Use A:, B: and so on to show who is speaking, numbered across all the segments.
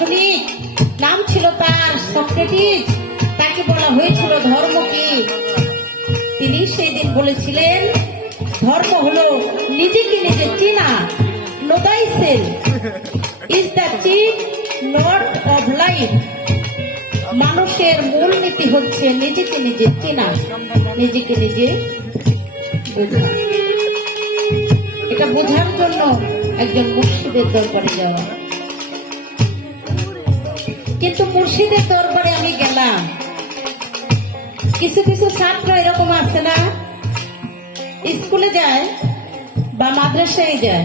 A: দার্শনিক নাম ছিল তার সক্রেটিস। তাকে বলা হয়েছিল ধর্ম কি? তিনি সেই দিন বলেছিলেন, ধর্ম হলো নিজেকে নিজে চেনা self is the chief not of life মানুষের মূল নীতি হচ্ছে নিজেকে নিজে চেনা, নিজেকে নিজে এটা বোঝার জন্য একজন মুর্শিদের দরবারে যাওয়া। কিন্তু মুর্শিদের দরবারে আমি গেলাম। কিছু কিছু ছাত্র এরকম আছে না? স্কুলে যায় বা মাদ্রাসায় যায়।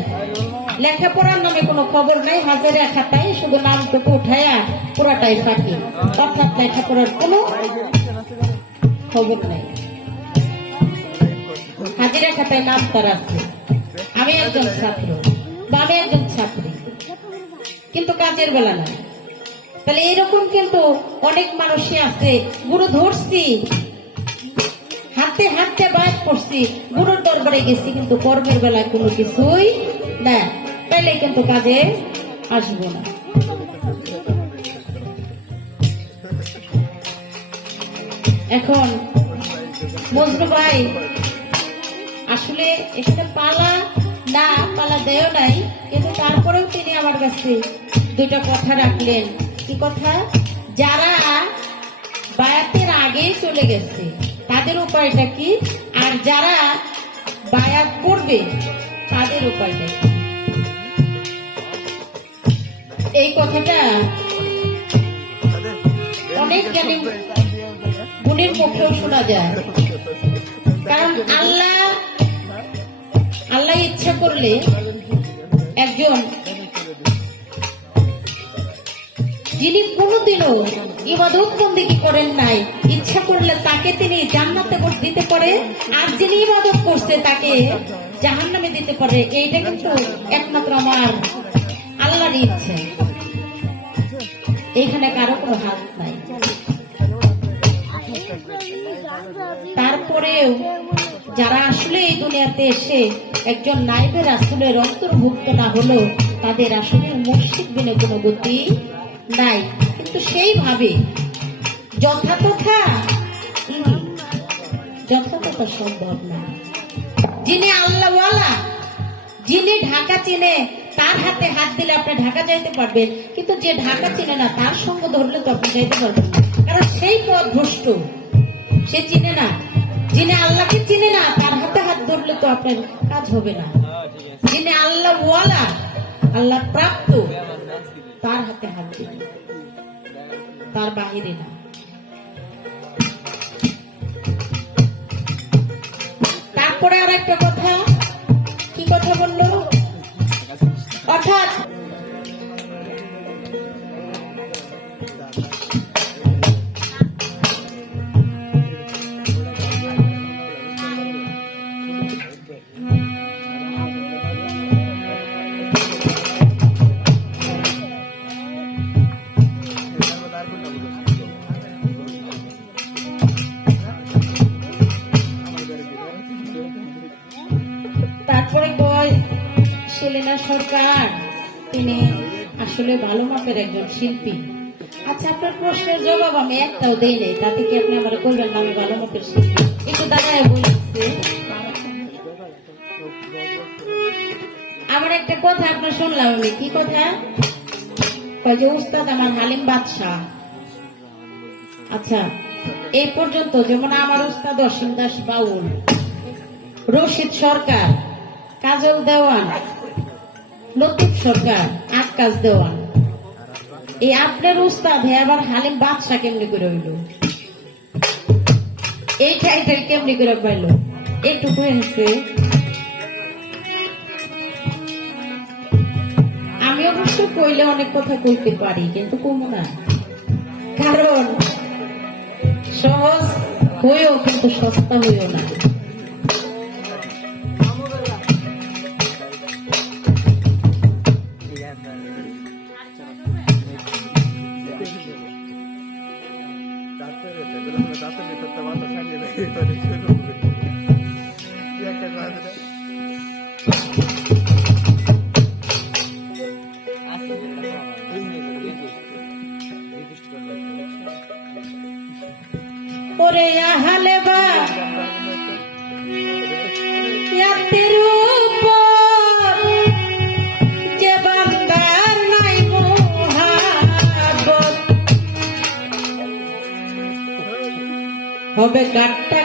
A: লেখাপড়ার নামে কোনো খবর নাই, হাজারে খাতায়, শুধু নামটুকু উঠায়া পুরাটাই ফাঁকি। অর্থাৎ লেখাপড়ার কোনো খবর নাই। হাজিরা খাতায় নাম তার আছে। আমি একজন ছাত্র, বা আমি একজন ছাত্রী। কিন্তু কাজের বেলা নাই। তাহলে এরকম কিন্তু অনেক মানুষই আছে। গুরু ধরছি হাতে হাতে বাদ করছি, গুরুর দরবারে গেছি, কিন্তু কর্মের বেলায় কোনো কিছুই না। তাইলে কিন্তু কাজে আসব না। এখন মজনু ভাই, আসলে এখানে পালা না, পালা দেয় নাই, কিন্তু তারপরেও তিনি আমার কাছে দুইটা কথা রাখলেন। কি কথা, যারা বায়াতের আগেই চলে গেছে, তাদের উপায়টা কি? আর যারা বায়াত করবে, তাদের উপায়টা কি? এই কথাটা অনেক জ্ঞানী গুণের মুখেও শোনা যায়। কারণ আল্লাহ আল্লাহ ইচ্ছা করলে একজন যিনি কোনোদিনও ইবাদত বন্দিগি করেন নাই, ইচ্ছা করলে তাকে তিনি জান্নাতে দিতে পারে, আর যিনি ইবাদত করছে তাকে জাহান্নামে দিতে পারে। এইটা কিন্তু একমাত্র আমার আল্লাহরই ইচ্ছে। এখানে কারও কোনো হাত নাই। তারপরেও যারা আসলে এই দুনিয়াতে এসে একজন নাইবের আসলের অন্তর্ভুক্ত না হলো তাদের আসলে মুর্শিদ বিনে কোনো গতি নাই। কিন্তু সেইভাবে সম্ভব না। যিনি আল্লাহওয়ালা, যিনি ঢাকা চিনে, তার হাতে হাত দিলে আপনি ঢাকা যাইতে পারবেন। কিন্তু যে ঢাকা চিনে না, তার সঙ্গ ধরলে তো আপনি যাইতে পারবেন কারণ সেই পথ ভ্রষ্ট। সে চিনে না। যিনি আল্লাহকে চিনে না, তার হাতে হাত ধরলে তো আপনার কাজ হবে না। যিনি আল্লাহ আল্লাহ প্রাপ্ত তার হাতে হাত দিবে তার বাহিরে না। তারপরে আর একটা কথা। কি কথা বলল? অর্থাৎ ভালো মাপের একজন শিল্পী। আচ্ছা আপনার প্রশ্নের জবাব আমি একটাও দেই নাই, তাতে কি আপনি আমার কইবেন আমি ভালো মাপের শিল্পী? একটু দাঁড়ায় বলছে। আমার একটা কথা আপনার শুনলাম আমি, কি কথা? কয় যে, উস্তাদ আমার হালিম বাদশাহ। আচ্ছা এই পর্যন্ত যেমন আমার উস্তাদ অসীম দাস বাউল, রশিদ সরকার, কাজল দেওয়ান, লতিফ সরকার, আকাশ দেওয়ান। এই আপনার উস্তাদ হে আবার হালিম বাদশা কেমনি করে হইল? এই টাইটেল কেমনি করে পাইল? একটু হয়েছে আমি অবশ্য কইলে অনেক কথা কইতে পারি, কিন্তু কমু না। কারণ সহজ হয়েও কিন্তু সস্তা হয়েও না। Gracias. হবে কাট্টা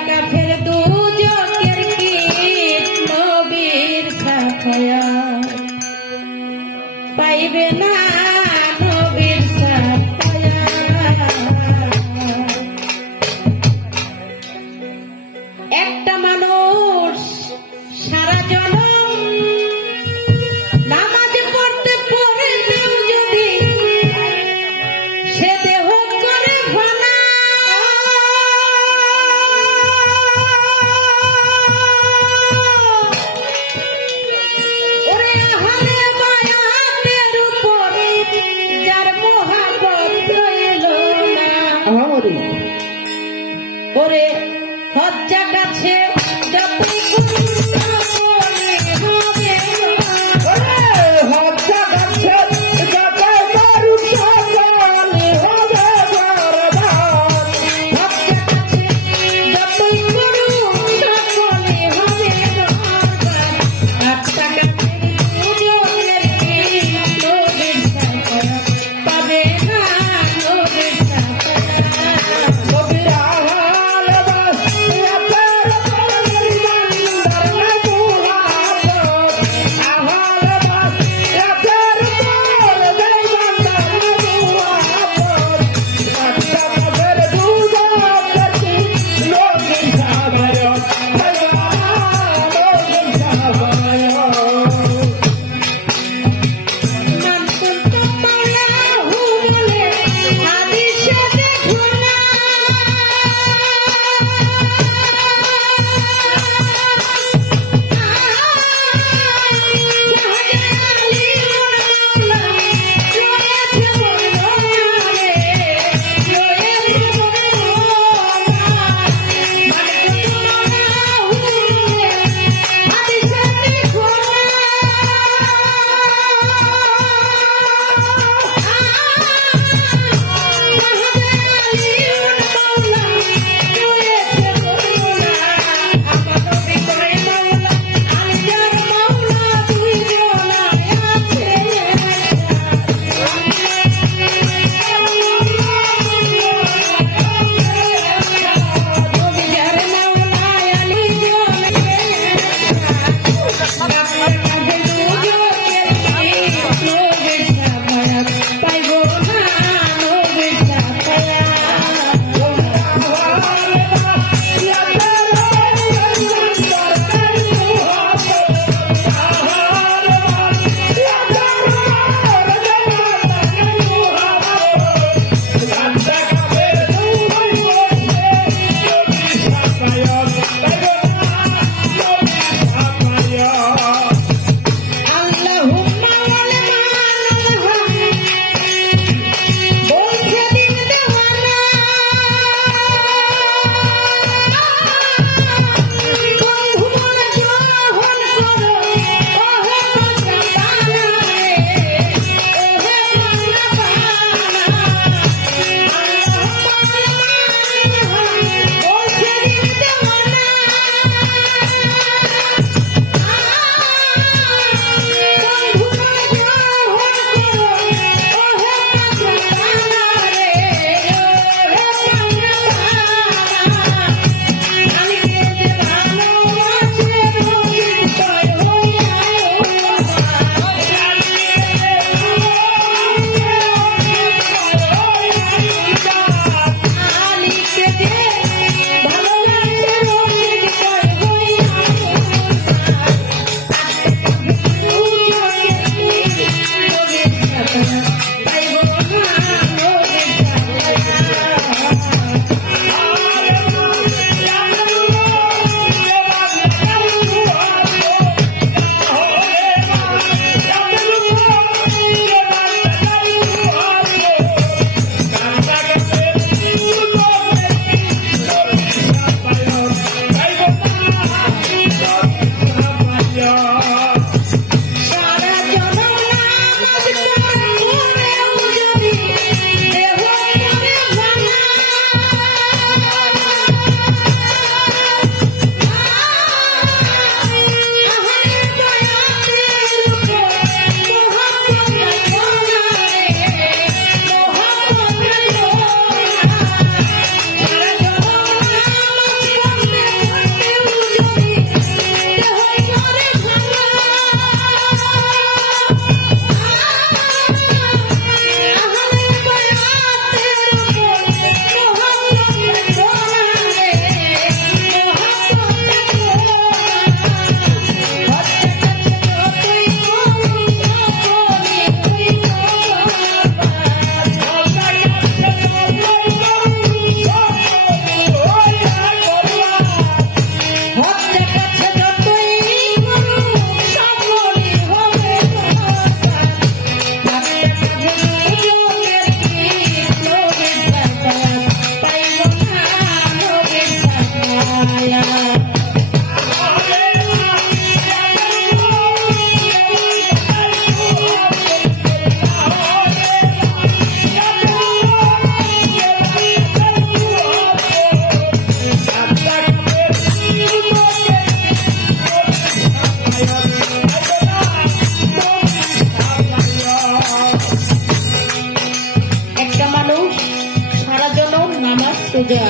A: যা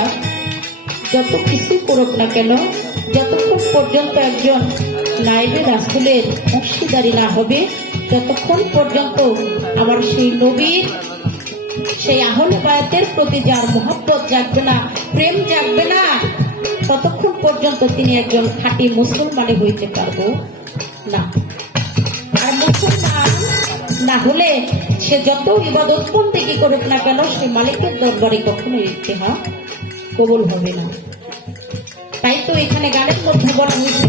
A: যত কিছু করুক না কেন, যতক্ষণ পর্যন্ত একজন নাইবে রাসুলের অংশীদারি না হবে, ততক্ষণ পর্যন্ত আমার সেই নবীর, সেই আহলে বায়াতের প্রতি যার মহব্বত জাগবে না, প্রেম জাগবে না, ততক্ষণ পর্যন্ত তিনি একজন খাঁটি মুসলমানে হইতে পারব না। আর মুসলমান না হলে সে যত ইবাদত বন্দেগী করুক না কেন, সে মালিকের দরবারে কখনো ইতিহাস কবুল হবে না। তাই তো এখানে গানের মধ্যে বলা হয়েছে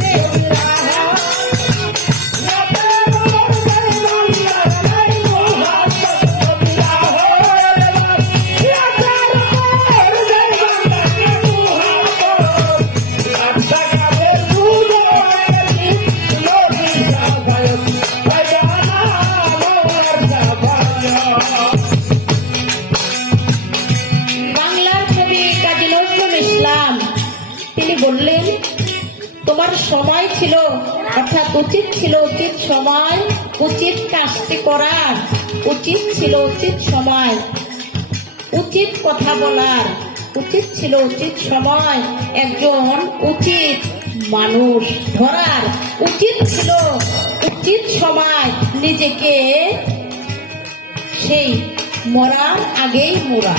A: সময় ছিল, অর্থাৎ উচিত ছিল উচিত সময়, উচিত কাজটি করার, উচিত ছিল উচিত সময়, উচিত কথা বলার, উচিত ছিল উচিত সময়, একজন উচিত মানুষ ধরার, উচিত ছিল উচিত সময় নিজেকে সেই মরার আগেই মোরা।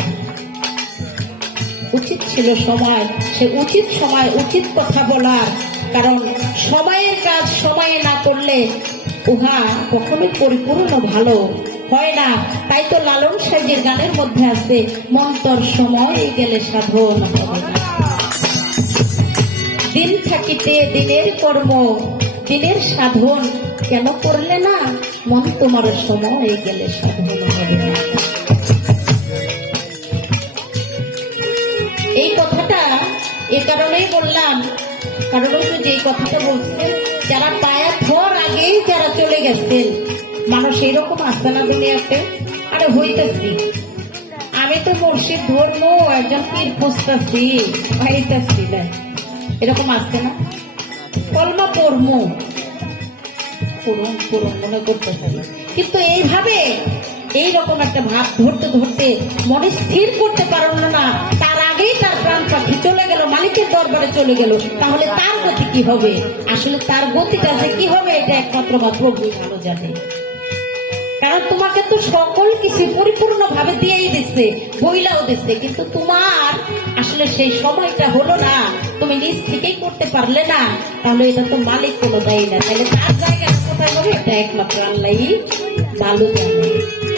A: উচিত ছিল সময়, সে উচিত সময় উচিত কথা বলার কারণ সময়ের কাজ সময়ে না করলে উহা কখনোই পরিপূর্ণ ভালো হয় না। তাই তো লালন সাইজের গানের মধ্যে আছে, মন্তর সময় গেলে সাধন দিন থাকিতে দিনের কর্ম, দিনের সাধন কেন করলে না? মন তোমার সময় গেলে সাধন হবে না। এই কথাটা এ কারণেই বললাম কারণ ওই যেই কথাটা বলছেন, যারা পায়া থর আগেই যারা চলে গেছেন, মানুষ এরকম আসছে না দুনিয়াতে আরে হইতেছি। আমি তো মুর্শিদ ধর্ম একজন পীর পুষতেছি হইতেছি না। এরকম আসছে না কলমা পড়ম। পড়ুন পড়ুন, মনে করতেছে। কিন্তু এইভাবে এইরকম একটা ভাব ধরতে ধরতে মনে স্থির করতে পারল না। তার আগেই তার প্রাণ পাখি চলে গেল, মালিকের দরবারে চলে গেল। তাহলে তার গতি কি হবে? আসলে তার গতিটা যে কি হবে, এটা একমাত্র বা প্রভু ভালো জানে। কারণ তোমাকে তো সকল কিছু পরিপূর্ণ ভাবে দিয়েই দিচ্ছে বইলাও দিচ্ছে কিন্তু তোমার আসলে সেই সময়টা হলো না। তুমি নিজ থেকেই করতে পারলে না। তাহলে এটা তো মালিক কোনো দায়ী না। তাহলে তার জায়গা কোথায় হবে? এটা একমাত্র আল্লাহ ভালো জানে।